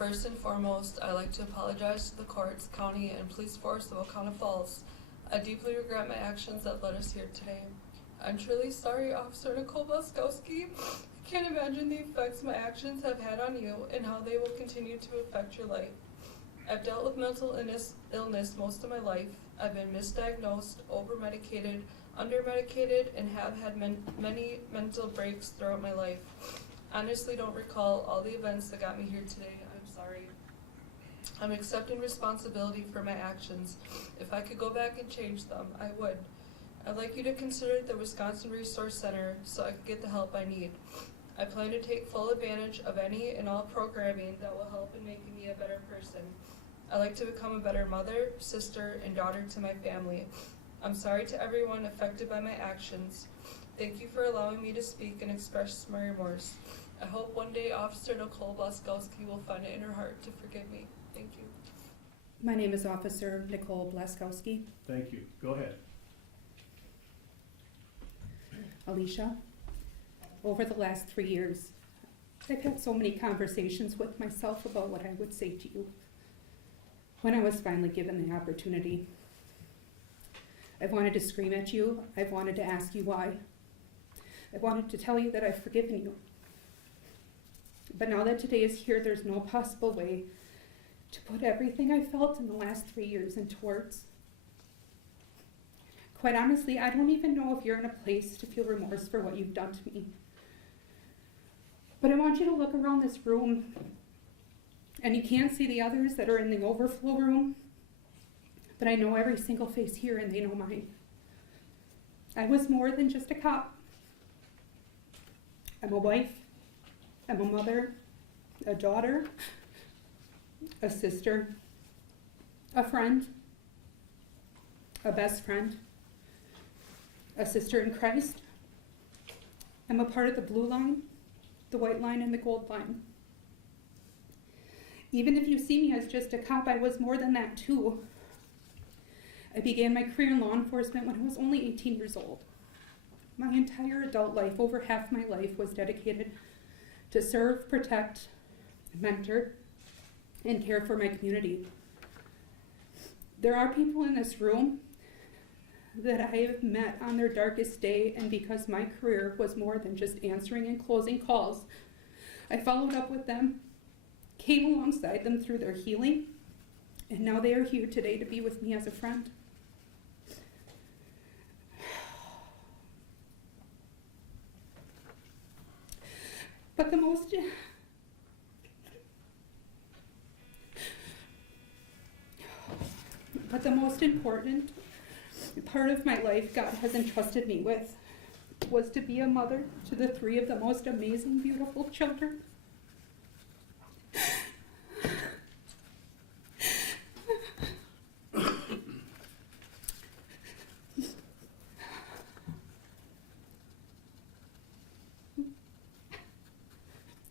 First and foremost, I'd like to apologize to the courts, county, and police force of Oconto Falls. I deeply regret my actions that led us here today. I'm truly sorry, Officer Nicole Blaskowski. I can't imagine the effects my actions have had on you and how they will continue to affect your life. I've dealt with mental illness most of my life. I've been misdiagnosed, over-medicated, under-medicated, and have had many mental breaks throughout my life. Honestly, don't recall all the events that got me here today. I'm sorry. I'm accepting responsibility for my actions. If I could go back and change them, I would. I'd like you to consider the Wisconsin Resource Center so I can get the help I need. I plan to take full advantage of any and all programming that will help in making me a better person. I'd like to become a better mother, sister, and daughter to my family. I'm sorry to everyone affected by my actions. Thank you for allowing me to speak and express my remorse. I hope one day Officer Nicole Blaskowski will find it in her heart to forgive me. Thank you. My name is Officer Nicole Blaskowski. Thank you. Go ahead. Alisha, over the last 3 years, I've had so many conversations with myself about what I would say to you when I was finally given the opportunity. I've wanted to scream at you. I've wanted to ask you why. I wanted to tell you that I've forgiven you. But now that today is here, there's no possible way to put everything I felt in the last 3 years into words. Quite honestly, I don't even know if you're in a place to feel remorse for what you've done to me. But I want you to look around this room, and you can't see the others that are in the overflow room, but I know every single face here and they know mine. I was more than just a cop. I'm a wife, I'm a mother, a daughter, a sister, a friend, a best friend, a sister in Christ. I'm a part of the blue line, the white line, and the gold line. Even if you see me as just a cop, I was more than that too. I began my career in law enforcement when I was only 18 years old. My entire adult life, over half my life, was dedicated to serve, protect, mentor, and care for my community. There are people in this room that I have met on their darkest day, and because my career was more than just answering and closing calls, I followed up with them, came alongside them through their healing, and now they are here today to be with me as a friend. But the most important part of my life God has entrusted me with was to be a mother to the 3 of the most amazing, beautiful children.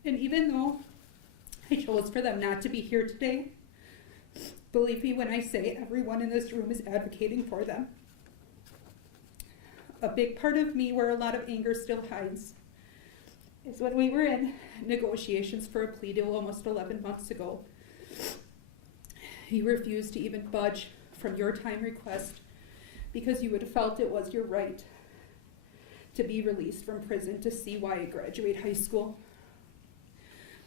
And even though I chose for them not to be here today, believe me when I say everyone in this room is advocating for them. A big part of me where a lot of anger still hides is when we were in negotiations for a plea deal almost 11 months ago. You refused to even budge from your time request because you had felt it was your right to be released from prison to see why I graduate high school.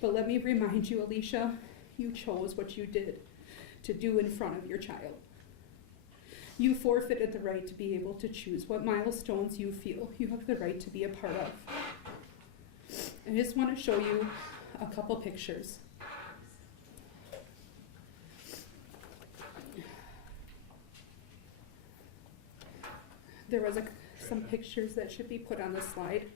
But let me remind you, Alisha, you chose what you did to do in front of your child. You forfeited the right to be able to choose what milestones you feel you have the right to be a part of. I just want to show you a couple pictures. There was some pictures that should be put on the slide.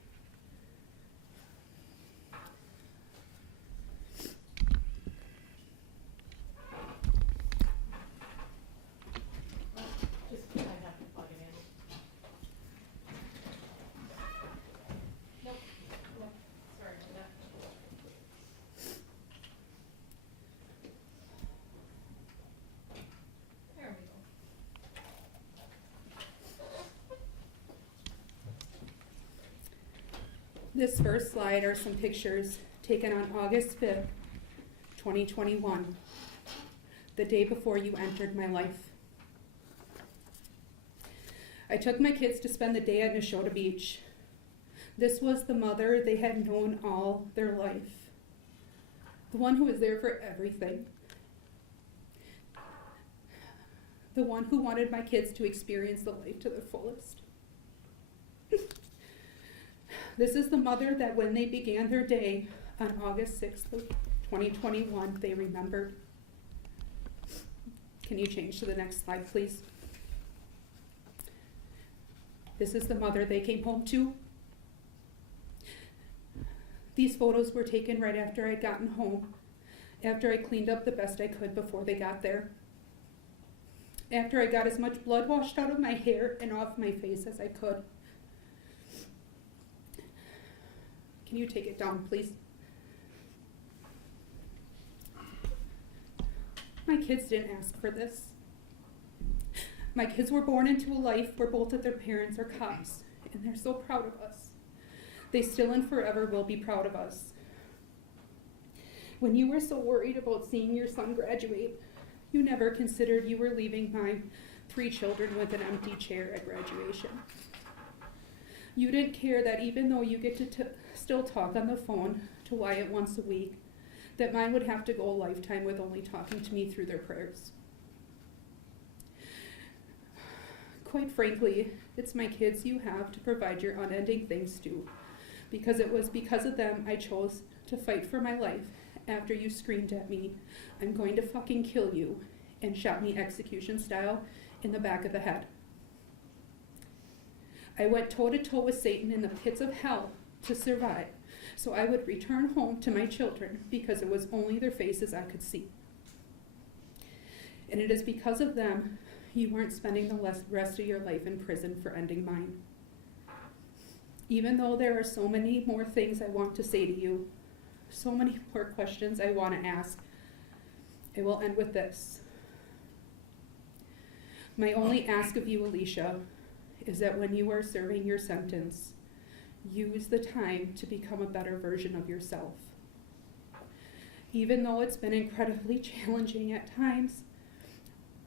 This first slide are some pictures taken on August 5th, 2021, the day before you entered my life. I took my kids to spend the day at Neshota Beach. This was the mother they had known all their life, the one who was there for everything, the one who wanted my kids to experience the life to their fullest. This is the mother that when they began their day on August 6th of 2021, they remembered. Can you change to the next slide, please? This is the mother they came home to. These photos were taken right after I'd gotten home, after I cleaned up the best I could before they got there. After I got as much blood washed out of my hair and off my face as I could. Can you take it down, please? My kids didn't ask for this. My kids were born into a life where both of their parents are cops, and they're so proud of us. They still and forever will be proud of us. When you were so worried about seeing your son graduate, you never considered you were leaving my 3 children with an empty chair at graduation. You didn't care that even though you get to still talk on the phone to Wyatt once a week, that mine would have to go a lifetime with only talking to me through their prayers. Quite frankly, it's my kids you have to provide your unending thanks to, because it was because of them I chose to fight for my life after you screamed at me, "I'm going to fucking kill you," and shot me execution style in the back of the head. I went toe-to-toe with Satan in the pits of hell to survive, so I would return home to my children because it was only their faces I could see. And it is because of them you weren't spending the rest of your life in prison for ending mine. Even though there are so many more things I want to say to you, so many more questions I want to ask, I will end with this. My only ask of you, Alisha, is that when you are serving your sentence, use the time to become a better version of yourself. Even though it's been incredibly challenging at times,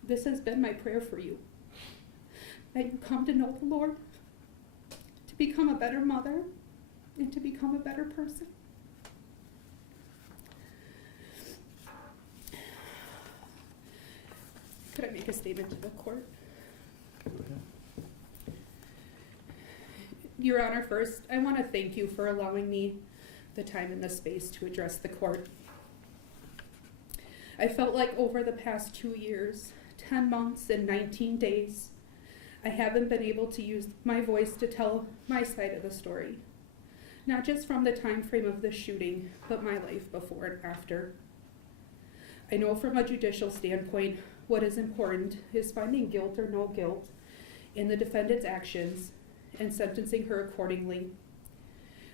this has been my prayer for you. That you come to know the Lord, to become a better mother, and to become a better person. Could I make a statement to the court? Your Honor, first, I want to thank you for allowing me the time and the space to address the court. I felt like over the past 2 years, 10 months and 19 days, I haven't been able to use my voice to tell my side of the story. Not just from the time frame of the shooting, but my life before and after. I know from a judicial standpoint, what is important is finding guilt or no guilt in the defendant's actions and sentencing her accordingly.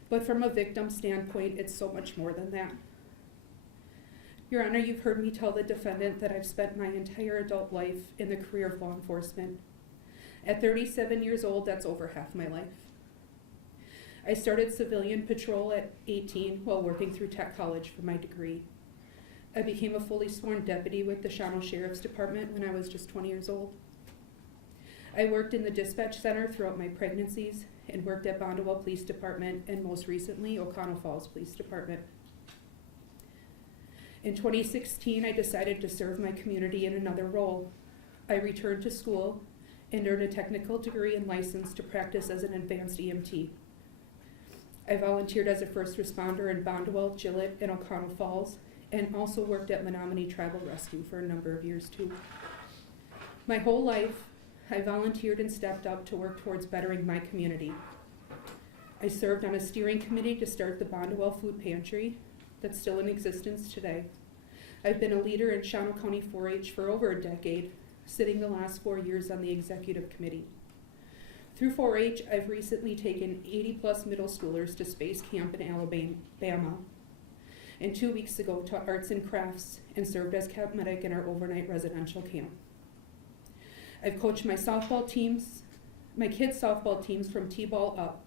But from a victim standpoint, it's so much more than that. Your Honor, you've heard me tell the defendant that I've spent my entire adult life in the career of law enforcement. At 37 years old, that's over half my life. I started civilian patrol at 18 while working through tech college for my degree. I became a fully sworn deputy with the Shawano Sheriff's Department when I was just 20 years old. I worked in the dispatch center throughout my pregnancies and worked at Bondwell Police Department and most recently O'Connell Falls Police Department. In 2016, I decided to serve my community in another role. I returned to school and earned a technical degree and license to practice as an advanced EMT. I volunteered as a first responder in Bondwell, Gillett, and O'Connell Falls, and also worked at Menominee Tribal Rescue for a number of years too. My whole life, I volunteered and stepped up to work towards bettering my community. I served on a steering committee to start the Bondwell Food Pantry that's still in existence today. I've been a leader in Shawano County 4-H for over a decade, sitting the last 4 years on the executive committee. Through 4-H, I've recently taken 80+ middle schoolers to Space Camp in Alabama, and 2 weeks ago taught arts and crafts and served as camp medic in our overnight residential camp. I've coached my kids' softball teams from T-ball up,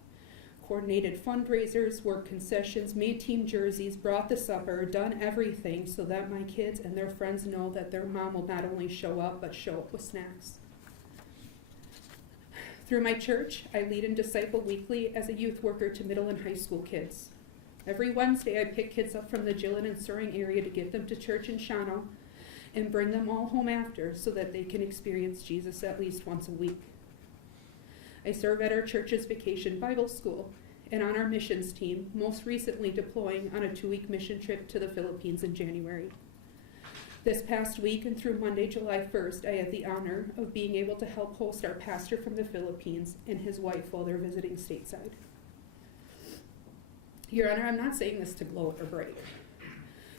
coordinated fundraisers, worked concessions, made team jerseys, brought the supper, done everything so that my kids and their friends know that their mom will not only show up, but show up with snacks. Through my church, I lead and disciple weekly as a youth worker to middle and high school kids. Every Wednesday, I pick kids up from the Gillen and Soaring area to get them to church in Shawano and bring them all home after so that they can experience Jesus at least once a week. I serve at our church's vacation Bible school and on our missions team, most recently deploying on a 2-week mission trip to the Philippines in January. This past week and through Monday, July 1st, I had the honor of being able to help host our pastor from the Philippines and his wife while they're visiting stateside. Your Honor, I'm not saying this to gloat or brag.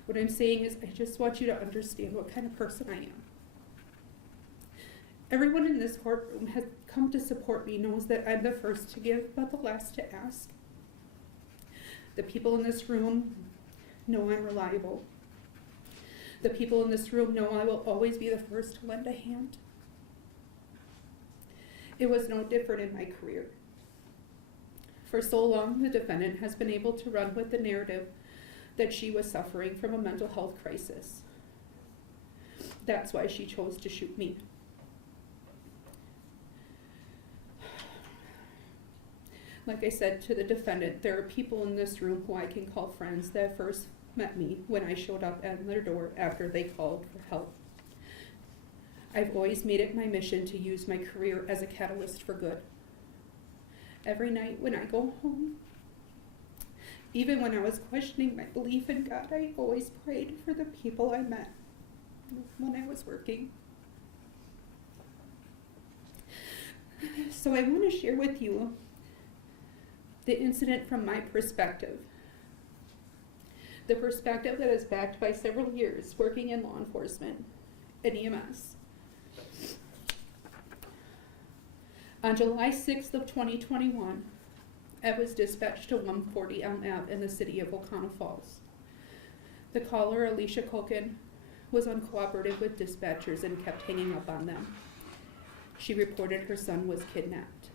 What I'm saying is I just want you to understand what kind of person I am. Everyone in this courtroom has come to support me knows that I'm the first to give, but the last to ask. The people in this room know I'm reliable. The people in this room know I will always be the first to lend a hand. It was no different in my career. For so long, the defendant has been able to run with the narrative that she was suffering from a mental health crisis. That's why she chose to shoot me. Like I said to the defendant, there are people in this room who I can call friends that first met me when I showed up at their door after they called for help. I've always made it my mission to use my career as a catalyst for good. Every night when I go home, even when I was questioning my belief in God, I always prayed for the people I met when I was working. So I want to share with you the incident from my perspective. The perspective that is backed by several years working in law enforcement and EMS. On July 6th of 2021, I was dispatched to 140 Elm Ave in the city of Oconto Falls. The caller, Alisha Kocken, was uncooperative with dispatchers and kept hanging up on them. She reported her son was kidnapped.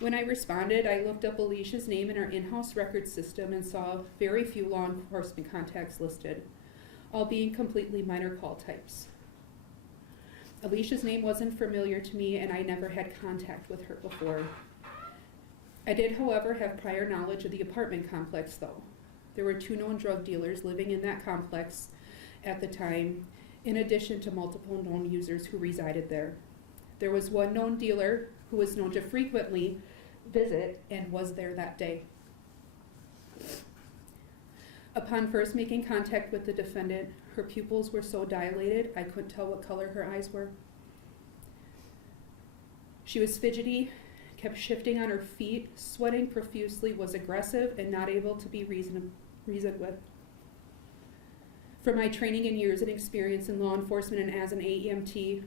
When I responded, I looked up Alisha's name in our in-house record system and saw very few law enforcement contacts listed, all being completely minor call types. Alisha's name wasn't familiar to me, and I never had contact with her before. I did, however, have prior knowledge of the apartment complex, though. There were 2 known drug dealers living in that complex at the time, in addition to multiple known users who resided there. There was 1 known dealer who was known to frequently visit and was there that day. Upon first making contact with the defendant, her pupils were so dilated I couldn't tell what color her eyes were. She was fidgety, kept shifting on her feet, sweating profusely, was aggressive, and not able to be reasoned with. From my training and years and experience in law enforcement and as an AEMT,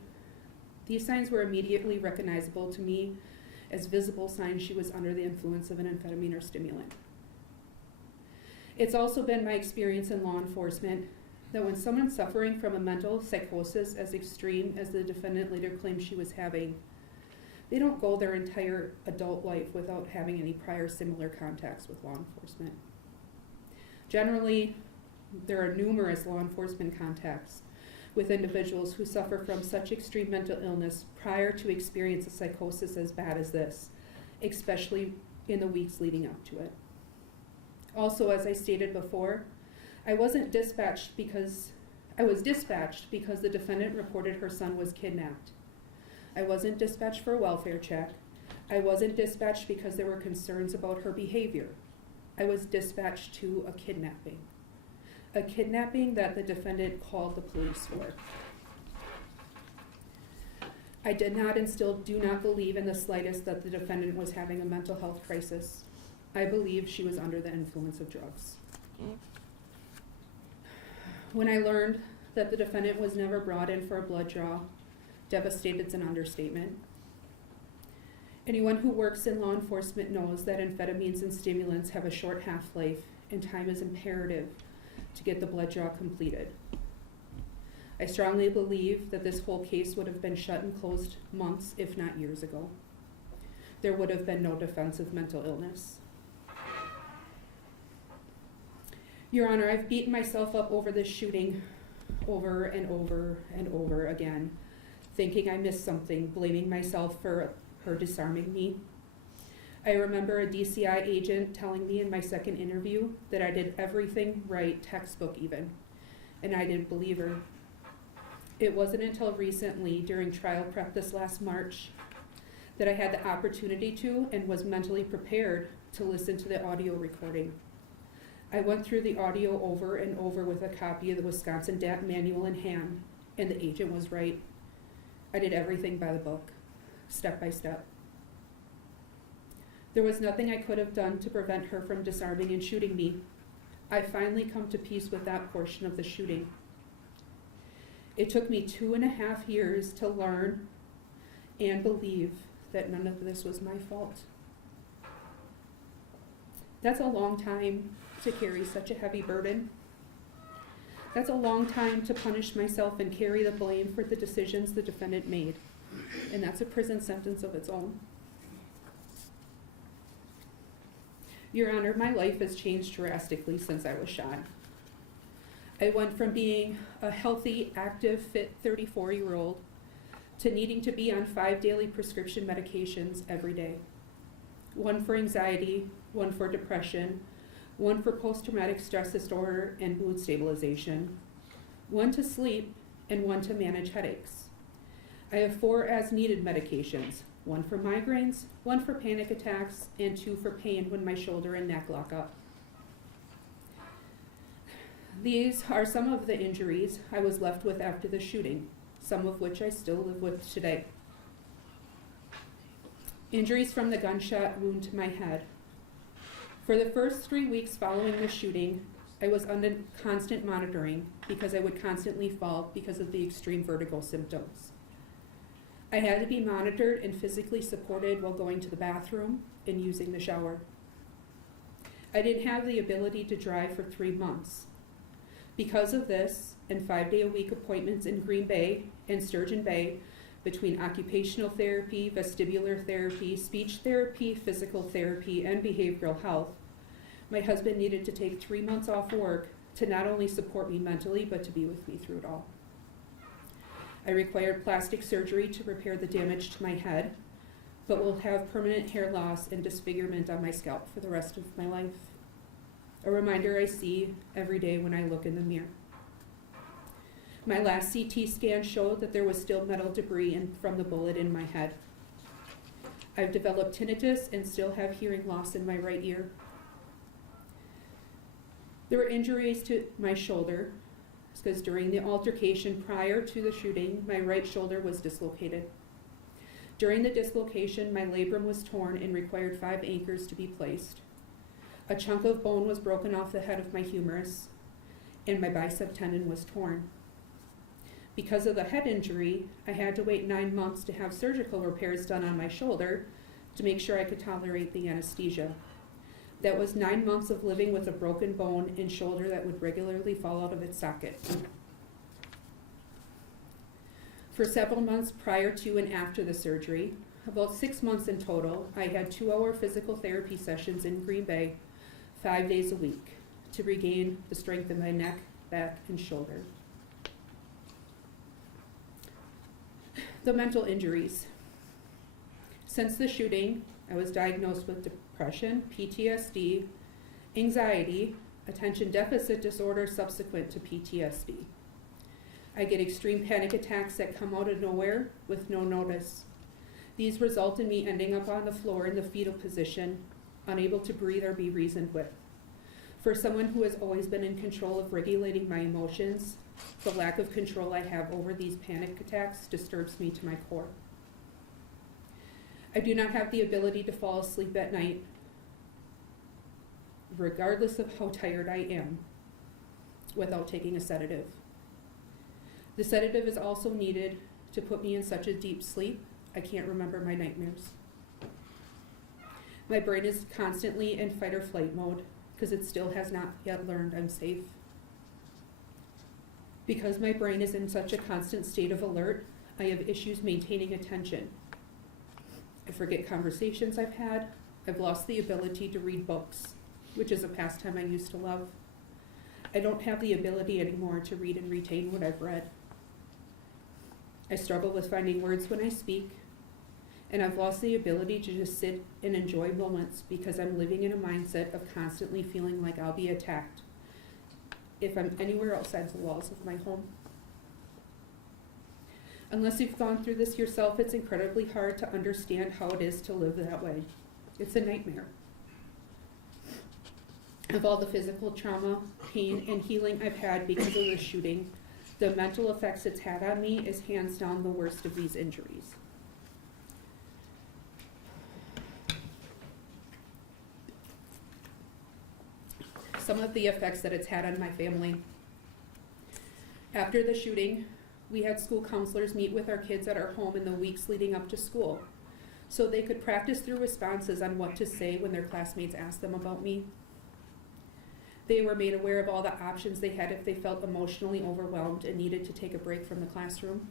these signs were immediately recognizable to me as visible signs she was under the influence of an amphetamine or stimulant. It's also been my experience in law enforcement that when someone's suffering from a mental psychosis as extreme as the defendant later claimed she was having, they don't go their entire adult life without having any prior similar contacts with law enforcement. Generally, there are numerous law enforcement contacts with individuals who suffer from such extreme mental illness prior to experience a psychosis as bad as this, especially in the weeks leading up to it. Also, as I stated before, I was dispatched because the defendant reported her son was kidnapped. I wasn't dispatched for a welfare check. I wasn't dispatched because there were concerns about her behavior. I was dispatched to a kidnapping that the defendant called the police for. I did not and still do not believe in the slightest that the defendant was having a mental health crisis. I believe she was under the influence of drugs. When I learned that the defendant was never brought in for a blood draw, devastated is an understatement. Anyone who works in law enforcement knows that amphetamines and stimulants have a short half-life and time is imperative to get the blood draw completed. I strongly believe that this whole case would have been shut and closed months, if not years ago. there would have been no defense of mental illness. Your Honor, I've beaten myself up over this shooting over and over and over again, thinking I missed something, blaming myself for her disarming me. I remember a DCI agent telling me in my second interview that I did everything right, textbook even, and I didn't believe her. It wasn't until recently, during trial prep this last March, that I had the opportunity to and was mentally prepared to listen to the audio recording. I went through the audio over and over with a copy of the Wisconsin DAT manual in hand, and the agent was right. I did everything by the book, step by step. There was nothing I could have done to prevent her from disarming and shooting me. I finally come to peace with that portion of the shooting. It took me 2.5 years to learn and believe that none of this was my fault. That's a long time to carry such a heavy burden. That's a long time to punish myself and carry the blame for the decisions the defendant made. And that's a prison sentence of its own. Your Honor, my life has changed drastically since I was shot. I went from being a healthy, active, fit 34-year-old to needing to be on 5 daily prescription medications every day. 1 for anxiety, 1 for depression, 1 for post-traumatic stress disorder and mood stabilization, 1 to sleep, and 1 to manage headaches. I have 4 as-needed medications, 1 for migraines, 1 for panic attacks, and 2 for pain when my shoulder and neck lock up. These are some of the injuries I was left with after the shooting, some of which I still live with today. Injuries from the gunshot wound to my head. For the first 3 weeks following the shooting, I was under constant monitoring because I would constantly fall because of the extreme vertigo symptoms. I had to be monitored and physically supported while going to the bathroom and using the shower. I didn't have the ability to drive for 3 months. Because of this, and 5-day-a-week appointments in Greenbay and Sturgeon Bay, between occupational therapy, vestibular therapy, speech therapy, physical therapy, and behavioral health, my husband needed to take 3 months off work to not only support me mentally, but to be with me through it all. I required plastic surgery to repair the damage to my head, but will have permanent hair loss and disfigurement on my scalp for the rest of my life. A reminder I see every day when I look in the mirror. My last CT scan showed that there was still metal debris from the bullet in my head. I've developed tinnitus and still have hearing loss in my right ear. There were injuries to my shoulder, because during the altercation prior to the shooting, my right shoulder was dislocated. During the dislocation, my labrum was torn and required 5 anchors to be placed. A chunk of bone was broken off the head of my humerus, and my bicep tendon was torn. Because of the head injury, I had to wait 9 months to have surgical repairs done on my shoulder to make sure I could tolerate the anesthesia. That was 9 months of living with a broken bone and shoulder that would regularly fall out of its socket. For several months prior to and after the surgery, about 6 months in total, I had 2-hour physical therapy sessions in Greenbay 5 days a week to regain the strength in my neck, back, and shoulder. The mental injuries. Since the shooting, I was diagnosed with depression, PTSD, anxiety, attention deficit disorder subsequent to PTSD. I get extreme panic attacks that come out of nowhere with no notice. These result in me ending up on the floor in the fetal position, unable to breathe or be reasoned with. For someone who has always been in control of regulating my emotions, the lack of control I have over these panic attacks disturbs me to my core. I do not have the ability to fall asleep at night, regardless of how tired I am, without taking a sedative. The sedative is also needed to put me in such a deep sleep, I can't remember my nightmares. My brain is constantly in fight or flight mode because it still has not yet learned I'm safe. Because my brain is in such a constant state of alert, I have issues maintaining attention. I forget conversations I've had. I've lost the ability to read books, which is a pastime I used to love. I don't have the ability anymore to read and retain what I've read. I struggle with finding words when I speak, and I've lost the ability to just sit and enjoy moments because I'm living in a mindset of constantly feeling like I'll be attacked if I'm anywhere outside the walls of my home. Unless you've gone through this yourself, it's incredibly hard to understand how it is to live that way. It's a nightmare. Of all the physical trauma, pain, and healing I've had because of the shooting, the mental effects it's had on me is hands down the worst of these injuries. Some of the effects that it's had on my family. After the shooting, we had school counselors meet with our kids at our home in the weeks leading up to school, so they could practice through responses on what to say when their classmates asked them about me. They were made aware of all the options they had if they felt emotionally overwhelmed and needed to take a break from the classroom.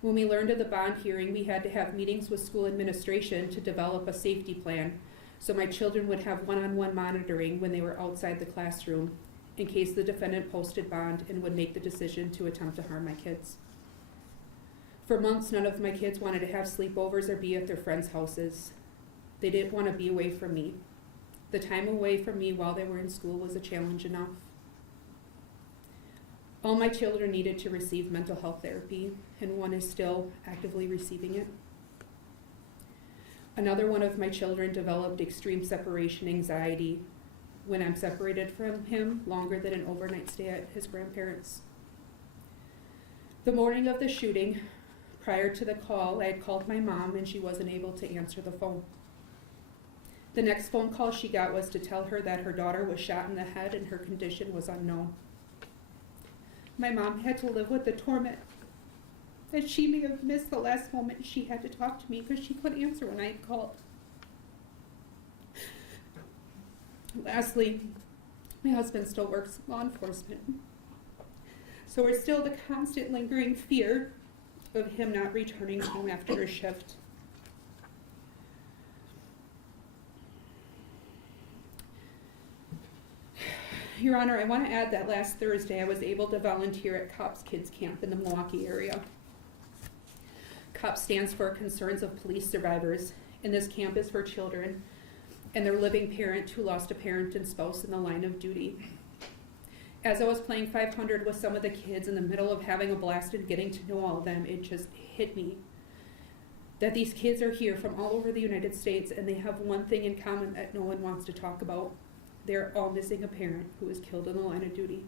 When we learned of the bond hearing, we had to have meetings with school administration to develop a safety plan so my children would have one-on-one monitoring when they were outside the classroom in case the defendant posted bond and would make the decision to attempt to harm my kids. For months, none of my kids wanted to have sleepovers or be at their friends' houses. They didn't want to be away from me. The time away from me while they were in school was a challenge enough. All my children needed to receive mental health therapy, and one is still actively receiving it. Another one of my children developed extreme separation anxiety when I'm separated from him longer than an overnight stay at his grandparents'. The morning of the shooting, prior to the call, I had called my mom and she wasn't able to answer the phone. The next phone call she got was to tell her that her daughter was shot in the head and her condition was unknown. My mom had to live with the torment that she may have missed the last moment she had to talk to me because she couldn't answer when I had called. Lastly, my husband still works in law enforcement. So we're still the constant lingering fear of him not returning home after his shift. Your Honor, I want to add that last Thursday I was able to volunteer at COPS Kids Camp in the Milwaukee area. COPS stands for Concerns of Police Survivors, and this camp is for children and their living parent who lost a parent and spouse in the line of duty. As I was playing 500 with some of the kids in the middle of having a blast and getting to know all of them, it just hit me that these kids are here from all over the United States and they have one thing in common that no one wants to talk about. They're all missing a parent who was killed in the line of duty.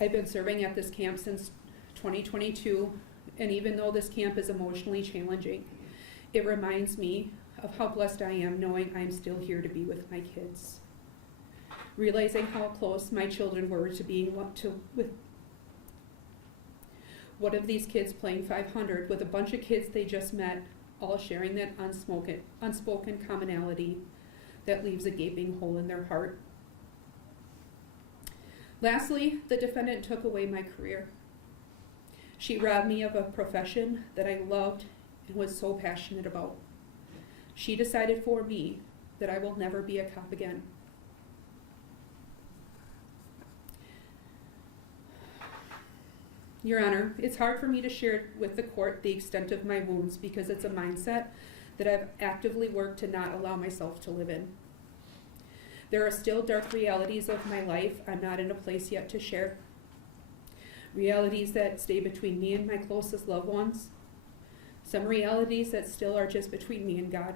I've been serving at this camp since 2022, and even though this camp is emotionally challenging, it reminds me of how blessed I am knowing I'm still here to be with my kids. Realizing how close my children were to being with one of these kids playing 500 with a bunch of kids they just met, all sharing that unspoken commonality that leaves a gaping hole in their heart. Lastly, the defendant took away my career. She robbed me of a profession that I loved and was so passionate about. She decided for me that I will never be a cop again. Your Honor, it's hard for me to share with the court the extent of my wounds because it's a mindset that I've actively worked to not allow myself to live in. There are still dark realities of my life I'm not in a place yet to share. Realities that stay between me and my closest loved ones. Some realities that still are just between me and God.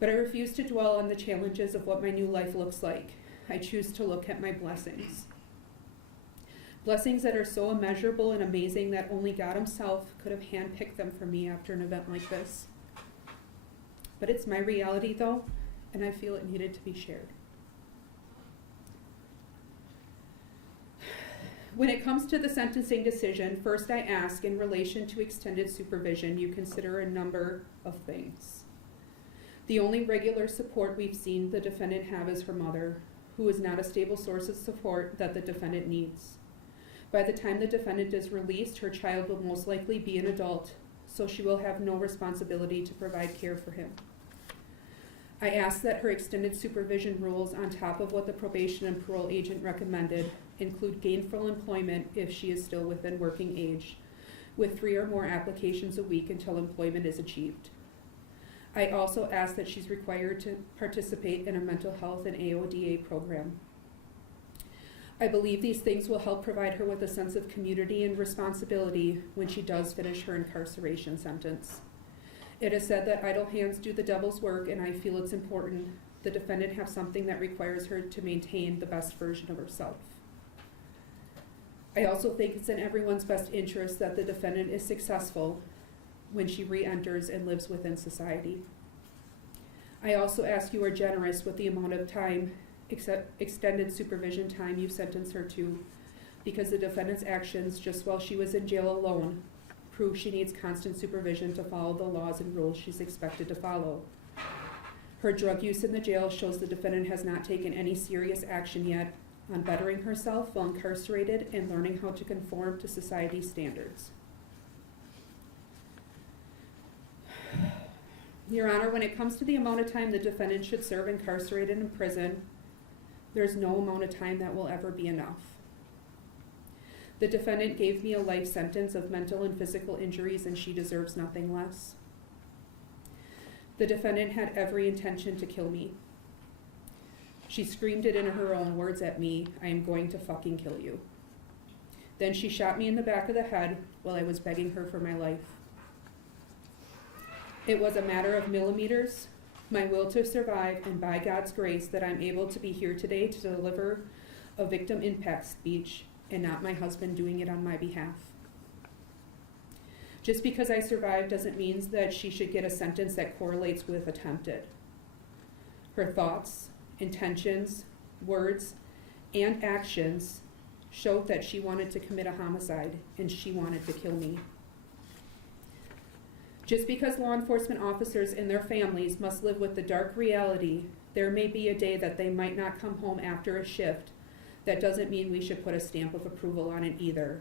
But I refuse to dwell on the challenges of what my new life looks like. I choose to look at my blessings. Blessings that are so immeasurable and amazing that only God Himself could have handpicked them for me after an event like this. But it's my reality though, and I feel it needed to be shared. When it comes to the sentencing decision, first I ask, in relation to extended supervision, you consider a number of things. The only regular support we've seen the defendant have is her mother, who is not a stable source of support that the defendant needs. By the time the defendant is released, her child will most likely be an adult, so she will have no responsibility to provide care for him. I ask that her extended supervision rules, on top of what the probation and parole agent recommended, include gainful employment if she is still within working age, with 3 or more applications a week until employment is achieved. I also ask that she's required to participate in a mental health and AODA program. I believe these things will help provide her with a sense of community and responsibility when she does finish her incarceration sentence. It is said that idle hands do the devil's work, and I feel it's important the defendant have something that requires her to maintain the best version of herself. I also think it's in everyone's best interest that the defendant is successful when she re-enters and lives within society. I also ask you are generous with the amount of time, extended supervision time, you sentence her to, because the defendant's actions just while she was in jail alone prove she needs constant supervision to follow the laws and rules she's expected to follow. Her drug use in the jail shows the defendant has not taken any serious action yet on bettering herself while incarcerated and learning how to conform to society's standards. Your Honor, when it comes to the amount of time the defendant should serve incarcerated in prison, there's no amount of time that will ever be enough. The defendant gave me a life sentence of mental and physical injuries, and she deserves nothing less. The defendant had every intention to kill me. She screamed it in her own words at me, "I am going to fucking kill you." Then she shot me in the back of the head while I was begging her for my life. It was a matter of millimeters, my will to survive, and by God's grace that I'm able to be here today to deliver a victim impact speech and not my husband doing it on my behalf. Just because I survived doesn't mean that she should get a sentence that correlates with attempted. Her thoughts, intentions, words, and actions showed that she wanted to commit a homicide and she wanted to kill me. Just because law enforcement officers and their families must live with the dark reality, there may be a day that they might not come home after a shift. That doesn't mean we should put a stamp of approval on it either.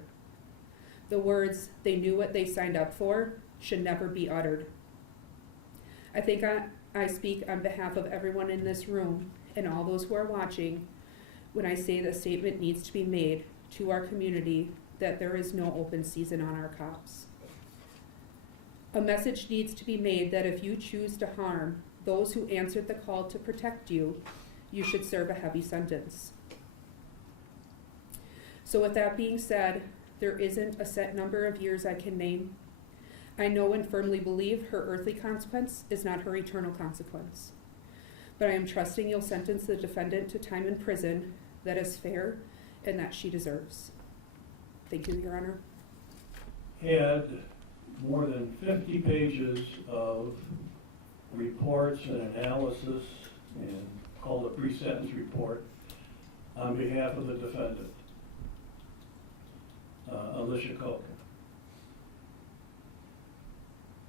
The words, "they knew what they signed up for," should never be uttered. I think I speak on behalf of everyone in this room and all those who are watching when I say the statement needs to be made to our community that there is no open season on our cops. A message needs to be made that if you choose to harm those who answered the call to protect you, you should serve a heavy sentence. So with that being said, there isn't a set number of years I can name. I know and firmly believe her earthly consequence is not her eternal consequence. But I am trusting you'll sentence the defendant to time in prison that is fair and that she deserves. Thank you, Your Honor. Had more than 50 pages of reports and analysis, and called a pre-sentence report on behalf of the defendant, Alisha Kocken.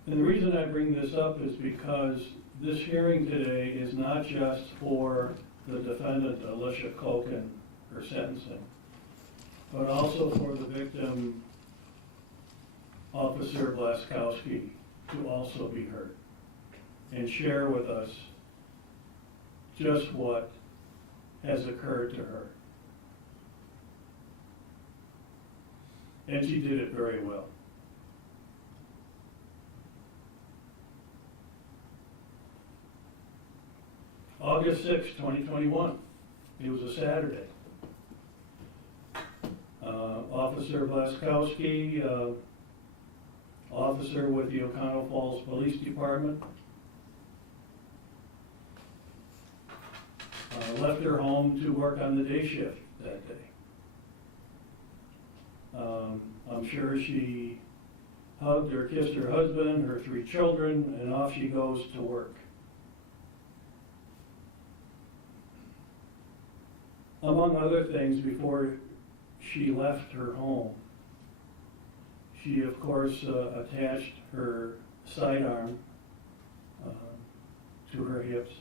And the reason I bring this up is because this hearing today is not just for the defendant, Alisha Kocken, her sentencing, but also for the victim, Officer Blaskowski, to also be heard and share with us just what has occurred to her. And she did it very well. August 6, 2021, it was a Saturday. Officer Blaskowski, officer with the O'Connell Falls Police Department, left her home to work on the day shift that day. I'm sure she hugged or kissed her husband, her 3 children, and off she goes to work. Among other things, before she left her home, she of course attached her sidearm to her hips,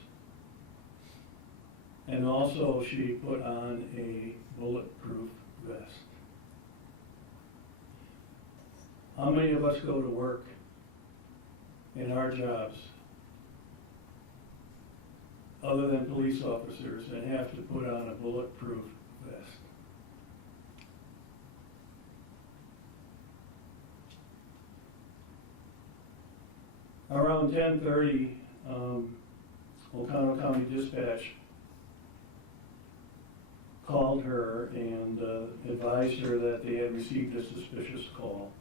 and also she put on a bulletproof vest. How many of us go to work in our jobs, other than police officers, and have to put on a bulletproof vest? Around 10:30, Oconto County Dispatch called her and advised her that they had received a suspicious call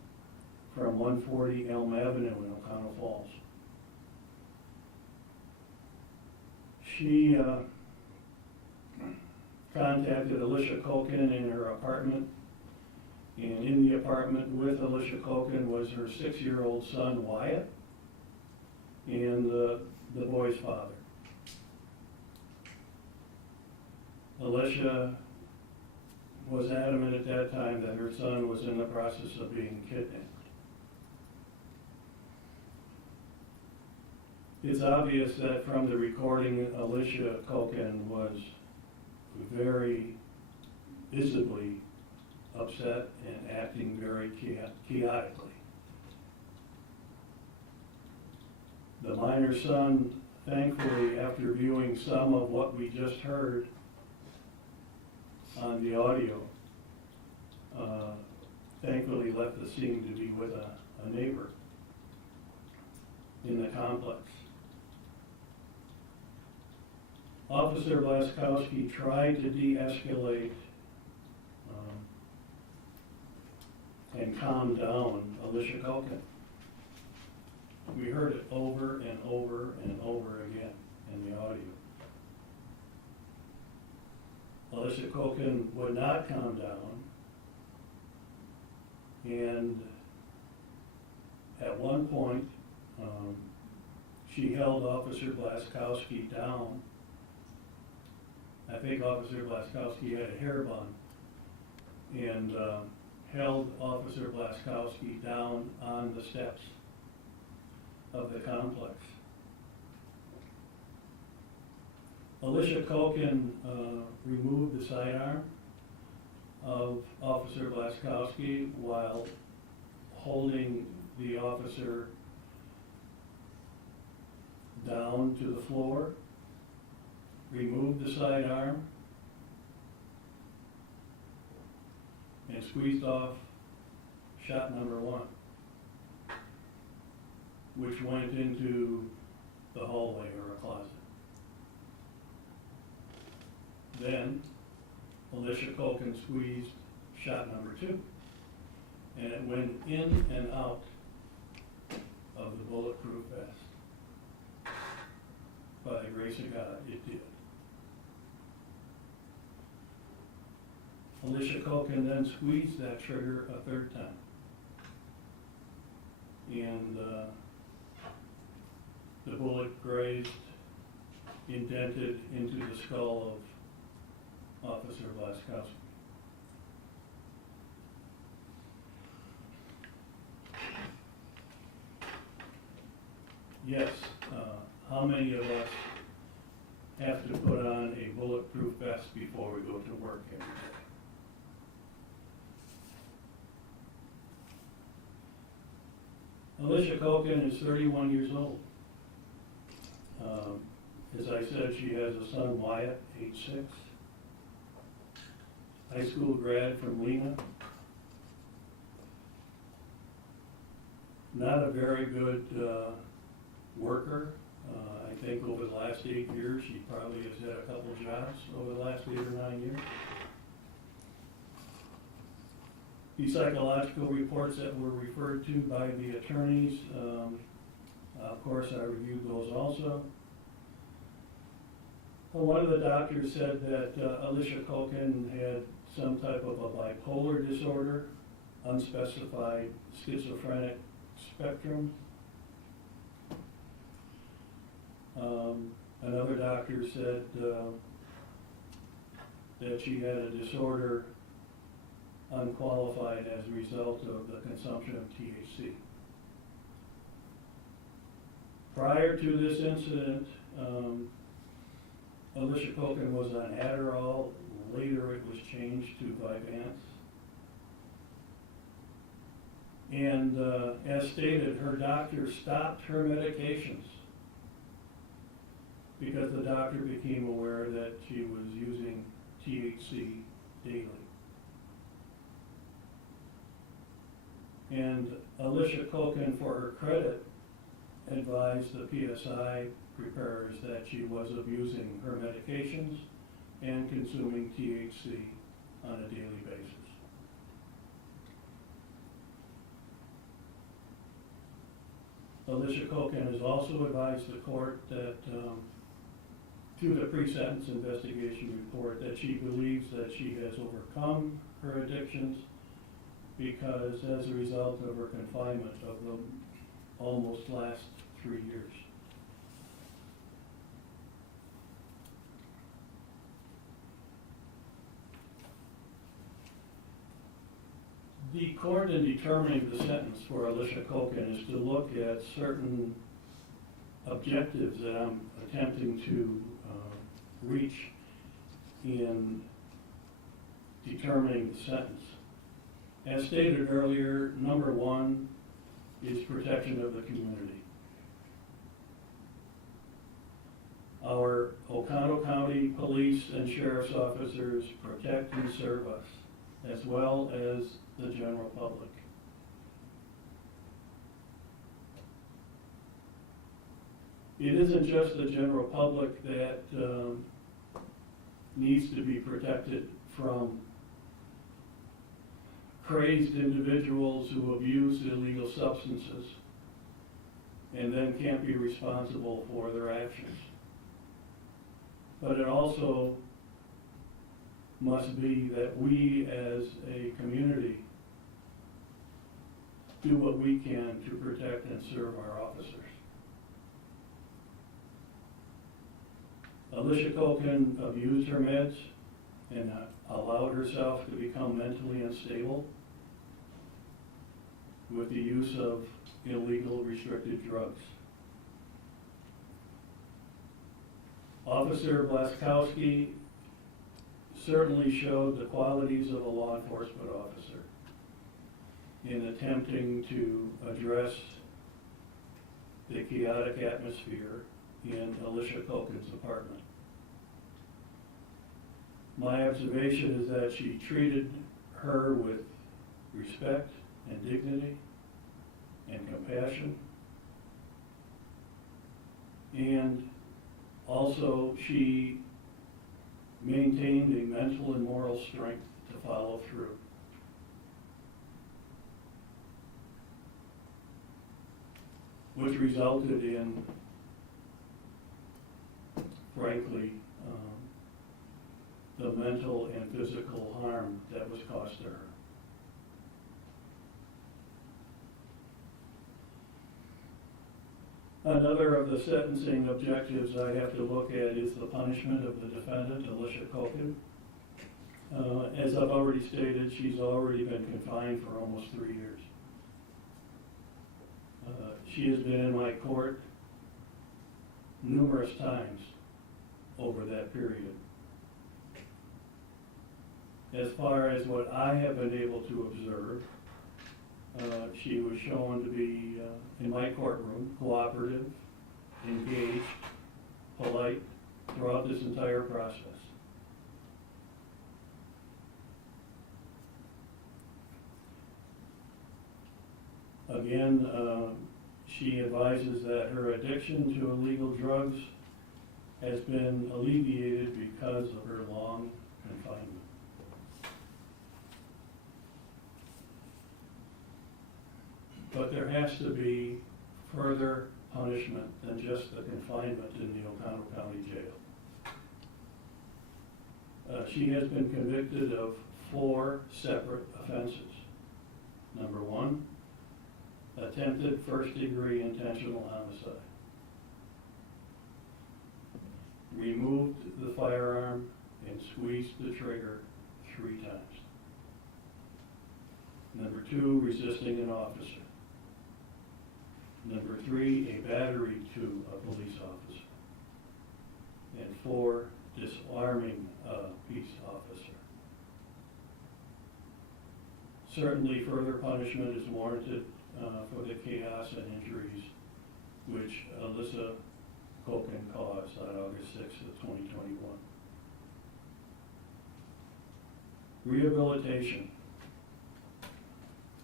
from 140 Elm Avenue in Oconto Falls. She contacted Alisha Kocken in her apartment, and in the apartment with Alisha Kocken was her 6-year-old son Wyatt and the boy's father. Alisha was adamant at that time that her son was in the process of being kidnapped. It's obvious that from the recording, Alisha Kocken was very visibly upset and acting very chaotically. The minor son, thankfully, after viewing some of what we just heard on the audio, thankfully left the scene to be with a neighbor in the complex. Officer Blaskowski tried to de-escalate and calm down Alisha Kocken. We heard it over and over and over again in the audio. Alisha Kocken would not calm down, and at one point, she held Officer Blaskowski down. I think Officer Blaskowski had a hair bun, and held Officer Blaskowski down on the steps of the complex. Alisha Kocken removed the sidearm of Officer Blaskowski while holding the officer down to the floor, removed the sidearm, and squeezed off shot number 1, which went into the hallway or a closet. Then Alisha Kocken squeezed shot number 2, and it went in and out of the bulletproof vest. By the grace of God, it did. Alisha Kocken then squeezed that trigger a 3rd time. And the bullet grazed, indented into the skull of Officer Blaskowski. Yes, how many of us have to put on a bulletproof vest before we go to work every day? Alisha Kocken is 31 years old. As I said, she has a son, Wyatt, age 6. High school grad from Lena. Not a very good worker. I think over the last 8 years, she probably has had a couple of jobs over the last 8 or 9 years. The psychological reports that were referred to by the attorneys, of course, I reviewed those also. One of the doctors said that Alisha Kocken had some type of a bipolar disorder, unspecified schizophrenic spectrum. Another doctor said that she had a disorder unqualified as a result of the consumption of THC. Prior to this incident, Alisha Kocken was on Adderall. Later it was changed to Vyvanse. And as stated, her doctor stopped her medications because the doctor became aware that she was using THC daily. And Alisha Kocken, for her credit, advised the PSI preparers that she was abusing her medications and consuming THC on a daily basis. Alisha Kocken has also advised the court that, through the pre-sentence investigation report, that she believes that she has overcome her addictions because as a result of her confinement of the almost last 3 years. The court, in determining the sentence for Alisha Kocken, is to look at certain objectives that I'm attempting to reach in determining the sentence. As stated earlier, number one is protection of the community. Our Oconto County police and sheriff's officers protect and serve us, as well as the general public. It isn't just the general public that needs to be protected from crazed individuals who abuse illegal substances and then can't be responsible for their actions. But it also must be that we as a community do what we can to protect and serve our officers. Alisha Kocken abused her meds and allowed herself to become mentally unstable with the use of illegal restricted drugs. Officer Blaskowski certainly showed the qualities of a law enforcement officer in attempting to address the chaotic atmosphere in Alisha Kocken's apartment. My observation is that she treated her with respect and dignity and compassion, and also she maintained a mental and moral strength to follow through. Which resulted in, frankly, the mental and physical harm that was caused to her. Another of the sentencing objectives I have to look at is the punishment of the defendant, Alisha Kocken. As I've already stated, she's already been confined for almost 3 years. She has been in my court numerous times over that period. As far as what I have been able to observe, she was shown to be, in my courtroom, cooperative, engaged, polite throughout this entire process. Again, she advises that her addiction to illegal drugs has been alleviated because of her long confinement. But there has to be further punishment than just the confinement in the Oconto County Jail. She has been convicted of 4 separate offenses. Number 1, attempted first-degree intentional homicide. Removed the firearm and squeezed the trigger 3 times. Number 2, resisting an officer. Number 3, a battery to a police officer. And 4, disarming a peace officer. Certainly further punishment is warranted for the chaos and injuries which Alisha Kocken caused on August 6th of 2021. Rehabilitation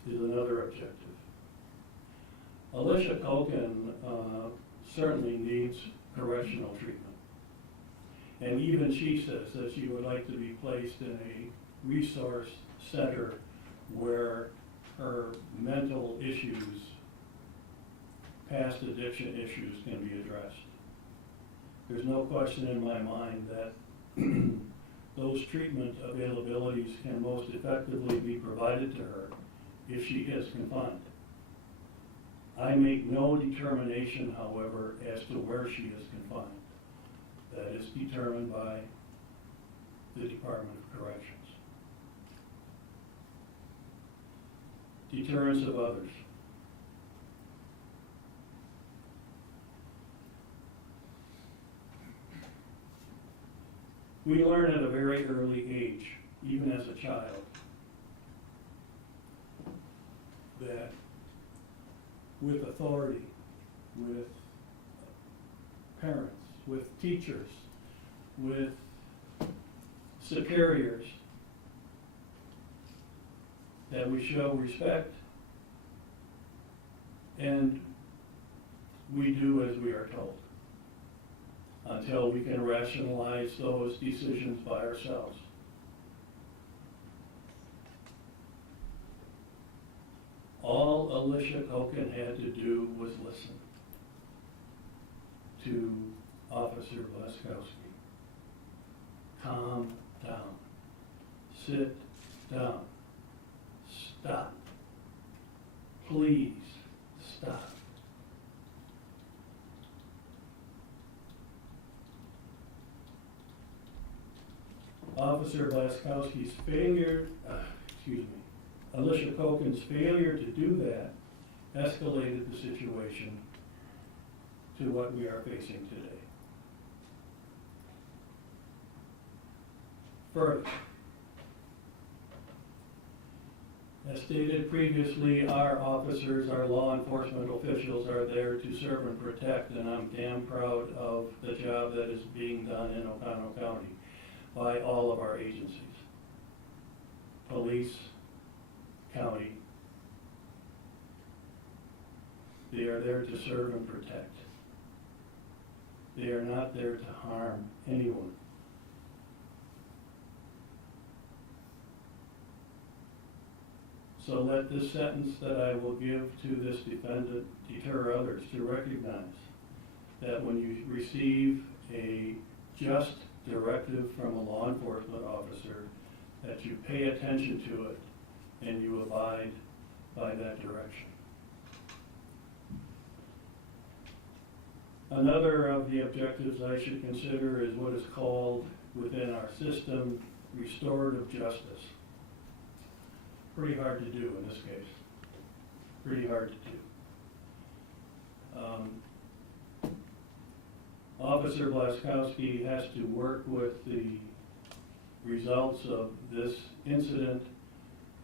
is another objective. Alisha Kocken certainly needs correctional treatment. And even she says that she would like to be placed in a resource center where her mental issues, past addiction issues, can be addressed. There's no question in my mind that those treatment availabilities can most effectively be provided to her if she is confined. I make no determination, however, as to where she is confined. That is determined by the Department of Corrections. Deterrence of others. We learn at a very early age, even as a child, that with authority, with parents, with teachers, with superiors, that we show respect and we do as we are told until we can rationalize those decisions by ourselves. All Alisha Kocken had to do was listen to Officer Blaskowski. Calm down. Sit down. Stop. Please stop. Officer Blaskowski's failure, Alisha Kokken's failure to do that escalated the situation to what we are facing today. Further, as stated previously, our officers, our law enforcement officials are there to serve and protect, and I'm damn proud of the job that is being done in Oconto County by all of our agencies. Police, county, they are there to serve and protect. They are not there to harm anyone. So let this sentence that I will give to this defendant deter others to recognize that when you receive a just directive from a law enforcement officer, that you pay attention to it and you abide by that direction. Another of the objectives I should consider is what is called within our system restorative justice. Pretty hard to do in this case. Pretty hard to do. Officer Blaskowski has to work with the results of this incident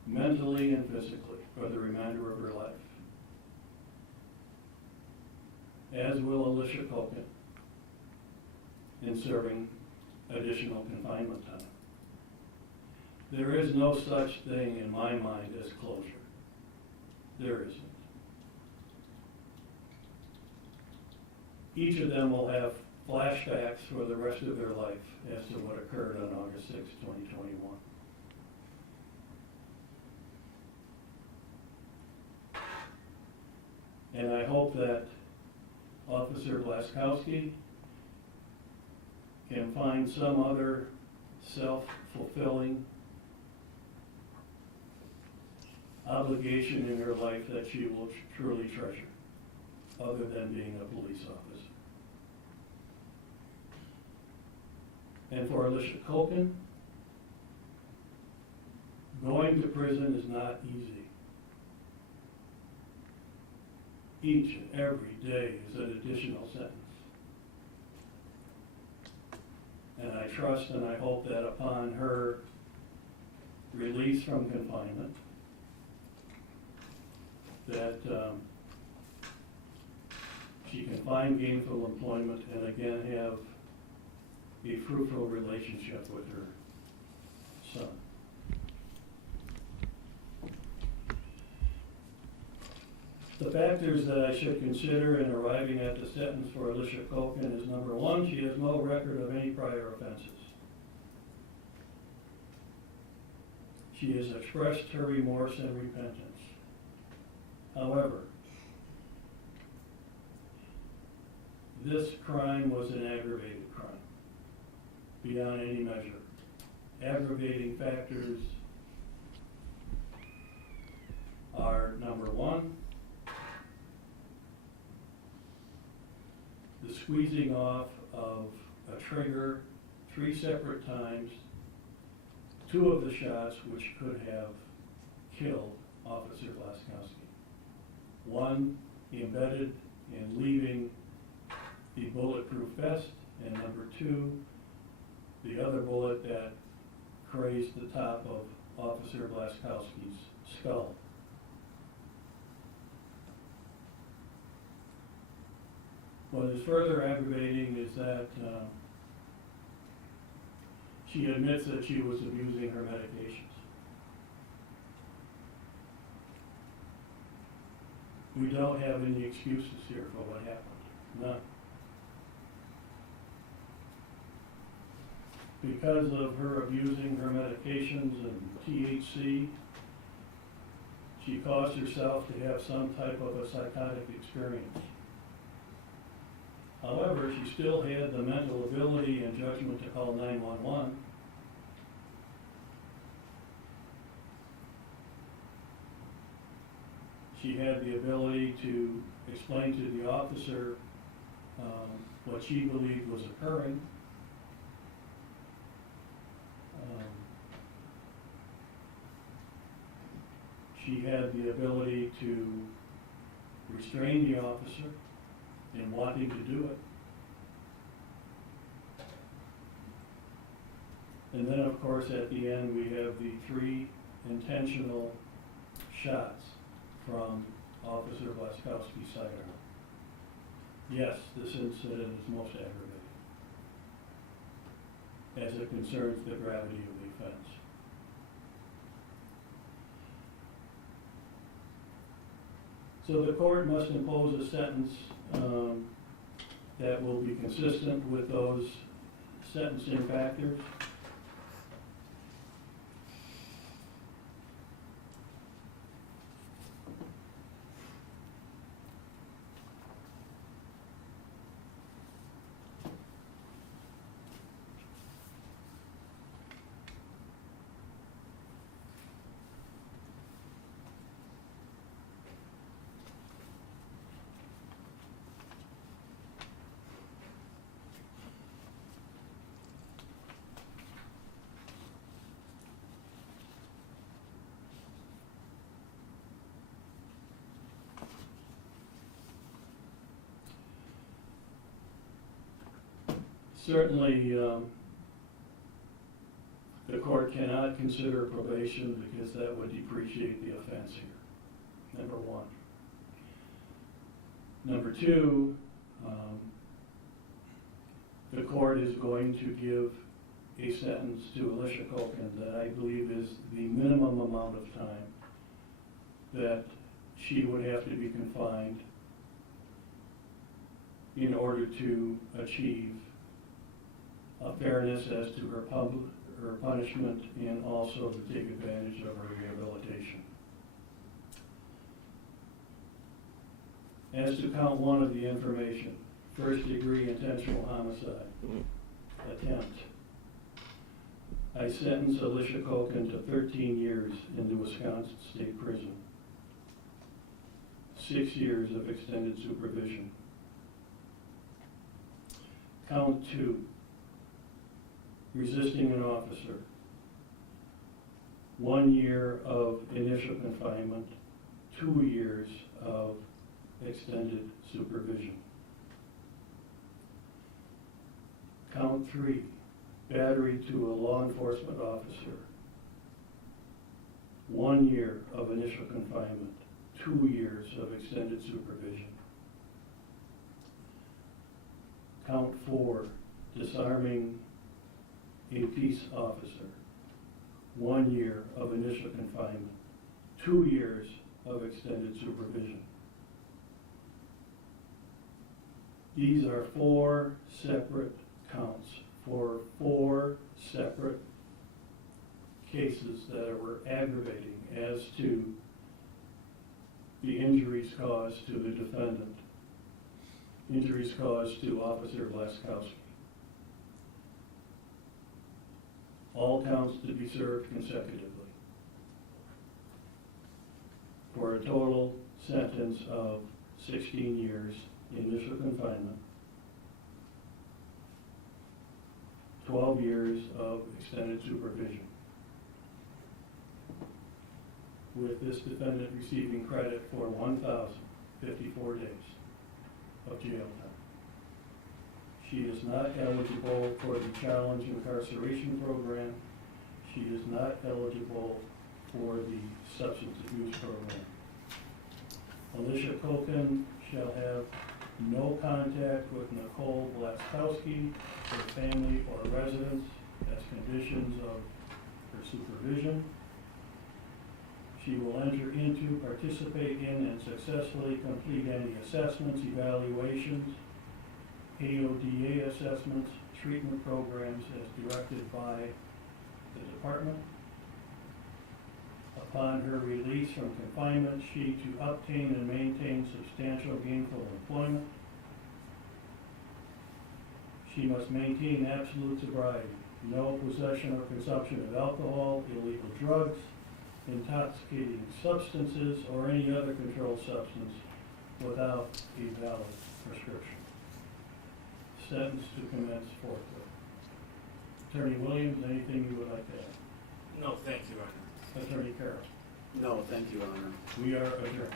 mentally and physically for the remainder of her life, as will Alisha Kocken in serving additional confinement time. There is no such thing in my mind as closure. There isn't. Each of them will have flashbacks for the rest of their life as to what occurred on August 6, 2021. And I hope that Officer Blaskowski can find some other self-fulfilling obligation in her life that she will truly treasure, other than being a police officer. And for Alisha Kocken, going to prison is not easy. Each and every day is an additional sentence. And I trust and I hope that upon her release from confinement, that she can find gainful employment and again have a fruitful relationship with her son. The factors that I should consider in arriving at the sentence for Alisha Kocken is, number one, she has no record of any prior offenses. She has expressed her remorse and repentance. However, this crime was an aggravated crime, beyond any measure. Aggravating factors are, number one, the squeezing off of a trigger 3 separate times, 2 of the shots which could have killed Officer Blaskowski. 1 embedded in leaving the bulletproof vest, and number 2, the other bullet that grazed the top of Officer Blaskowski's skull. What is further aggravating is that she admits that she was abusing her medications. We don't have any excuses here for what happened. None. Because of her abusing her medications and THC, she caused herself to have some type of a psychotic experience. However, she still had the mental ability and judgment to call 911. She had the ability to explain to the officer what she believed was occurring. She had the ability to restrain the officer in wanting to do it. And then, of course, at the end, we have the 3 intentional shots from Officer Blaskowski's sidearm. Yes, this incident is most aggravating, as it concerns the gravity of the offense. So the court must impose a sentence that will be consistent with those sentencing factors. Certainly, the court cannot consider probation because that would depreciate the offense here, number one. Number two, the court is going to give a sentence to Alisha Kocken that I believe is the minimum amount of time that she would have to be confined in order to achieve fairness as to her punishment and also to take advantage of her rehabilitation. As to count 1 of the information, first-degree intentional homicide, attempt, I sentence Alisha Kocken to 13 years in the Wisconsin State Prison, 6 years of extended supervision. Count 2, resisting an officer, 1 year of initial confinement, 2 years of extended supervision. Count 3, battery to a law enforcement officer, 1 year of initial confinement, 2 years of extended supervision. Count 4, disarming a peace officer, 1 year of initial confinement, 2 years of extended supervision. These are 4 separate counts for 4 separate cases that were aggravating as to the injuries caused to the defendant, injuries caused to Officer Blaskowski. All counts to be served consecutively for a total sentence of 16 years initial confinement, 12 years of extended supervision, with this defendant receiving credit for 1,054 days of jail time. She is not eligible for the challenge incarceration program. She is not eligible for the substance abuse program. Alisha Kocken shall have no contact with Nicole Blaskowski, her family or residents as conditions of her supervision. She will enter into, participate in, and successfully complete any assessments, evaluations, AODA assessments, treatment programs as directed by the department. Upon her release from confinement, she to obtain and maintain substantial gainful employment. She must maintain absolute sobriety, no possession or consumption of alcohol, illegal drugs, intoxicating substances, or any other controlled substance without a valid prescription. Sentence to commence forthwith. Attorney Williams, anything you would like to add? No, thank you, Your Honor. Attorney Carroll. No, thank you, Your Honor. We are adjourned.